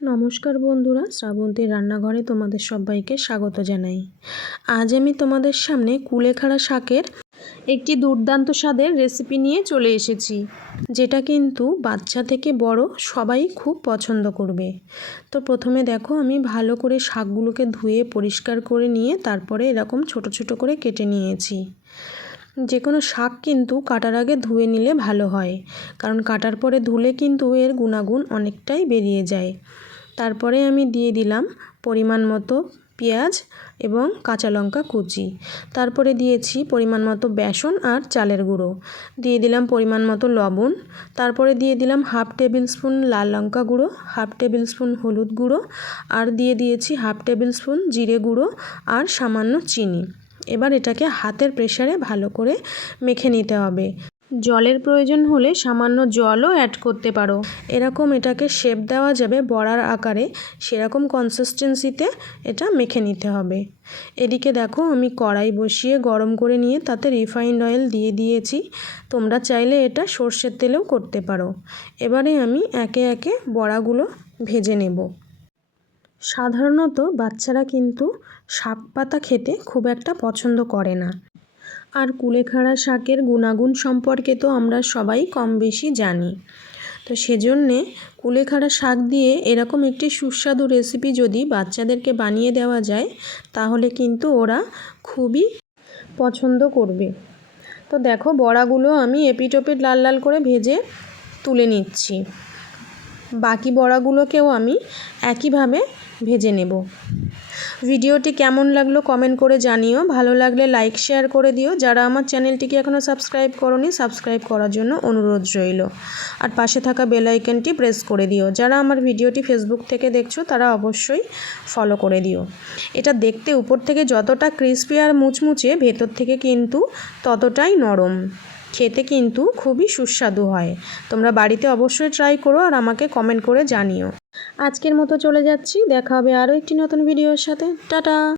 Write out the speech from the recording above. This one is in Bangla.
নমস্কার বন্ধুরা, শ্রাবন্তীর রান্নাঘরে তোমাদের সবাইকে স্বাগত জানাই। আজ আমি তোমাদের সামনে কুলেখাড়া শাকের একটি দুর্দান্ত স্বাদের রেসিপি নিয়ে চলে এসেছি, যেটা কিন্তু বাচ্চা থেকে বড় সবাই খুব পছন্দ করবে। তো প্রথমে দেখো, আমি ভালো করে শাকগুলোকে ধুয়ে পরিষ্কার করে নিয়ে তারপরে এরকম ছোট ছোট করে কেটে নিয়েছি। যে কোনো শাক কিন্তু কাটার আগে ধুয়ে নিলে ভালো হয়, কারণ কাটার পরে ধুলে কিন্তু এর গুণাগুণ অনেকটাই বেরিয়ে যায়। তারপরে আমি দিয়ে দিলাম পরিমাণ মতো পেঁয়াজ এবং কাঁচা লঙ্কা কুচি। তারপরে দিয়েছি পরিমাণ মতো বেসন আর চালের গুঁড়ো। দিয়ে দিলাম পরিমাণ মতো লবণ। তারপরে দিয়ে দিলাম হাফ টেবিল স্পুন লাল লঙ্কা গুঁড়ো, হাফ টেবিল স্পুন হলুদ গুঁড়ো আর দিয়ে দিয়েছি হাফ টেবিল স্পুন জিরে গুঁড়ো আর সামান্য চিনি। এবার এটাকে হাতের প্রেসারে ভালো করে মেখে নিতে হবে। জলের প্রয়োজন হলে সামান্য জলও অ্যাড করতে পারো। এরকম এটাকে শেপ দেওয়া যাবে বড়ার আকারে। সেরকম কনসিস্টেন্সিতে এটা মেখে নিতে হবে। এদিকে দেখো আমি কড়াই বসিয়ে গরম করে নিয়ে তাতে রিফাইন্ড অয়েল দিয়ে দিয়েছি। তোমরা চাইলে এটা সর্ষের তেলেও করতে পারো। এবারে আমি একে একে বড়াগুলো ভেজে নেব। সাধারণত বাচ্চারা কিন্তু শাক পাতা খেতে খুব একটা পছন্দ করে না। আর কুলেখাড়া শাকের গুণাগুণ সম্পর্কে তো আমরা সবাই কম বেশি জানি। তো সেজন্যে কুলেখাড়া শাক দিয়ে এরকম একটি সুস্বাদু রেসিপি যদি বাচ্চাদেরকে বানিয়ে দেওয়া যায়, তাহলে কিন্তু ওরা খুবই পছন্দ করবে। তো দেখো বড়াগুলো আমি এপিটোপিট লাল লাল করে ভেজে তুলে নিচ্ছি। বাকি বড়াগুলোকেও আমি একইভাবে ভেজে নেব। ভিডিওটি কেমন লাগল কমেন্ট করে জানিও। ভালো লাগলে লাইক শেয়ার করে দিও। যারা আমার চ্যানেলটিকে এখনও সাবস্ক্রাইব করনি সাবস্ক্রাইব করার জন্য অনুরোধ রইল। আর পাশে থাকা বেল আইকনটি প্রেস করে দিও। যারা আমার ভিডিওটি ফেসবুক থেকে দেখছ, তারা অবশ্যই ফলো করে দিও। এটা দেখতে উপর থেকে যতটা ক্রিস্পি আর মুচমুচে, ভেতর থেকে কিন্তু ততটাই নরম। খেতে কিন্তু খুবই সুস্বাদু হয়। তোমরা বাড়িতে অবশ্যই ট্রাই করো আর আমাকে কমেন্ট করে জানিও। আজকের মতো চলে যাচ্ছি। দেখা হবে আরও একটি নতুন ভিডিওর সাথে। টাটা!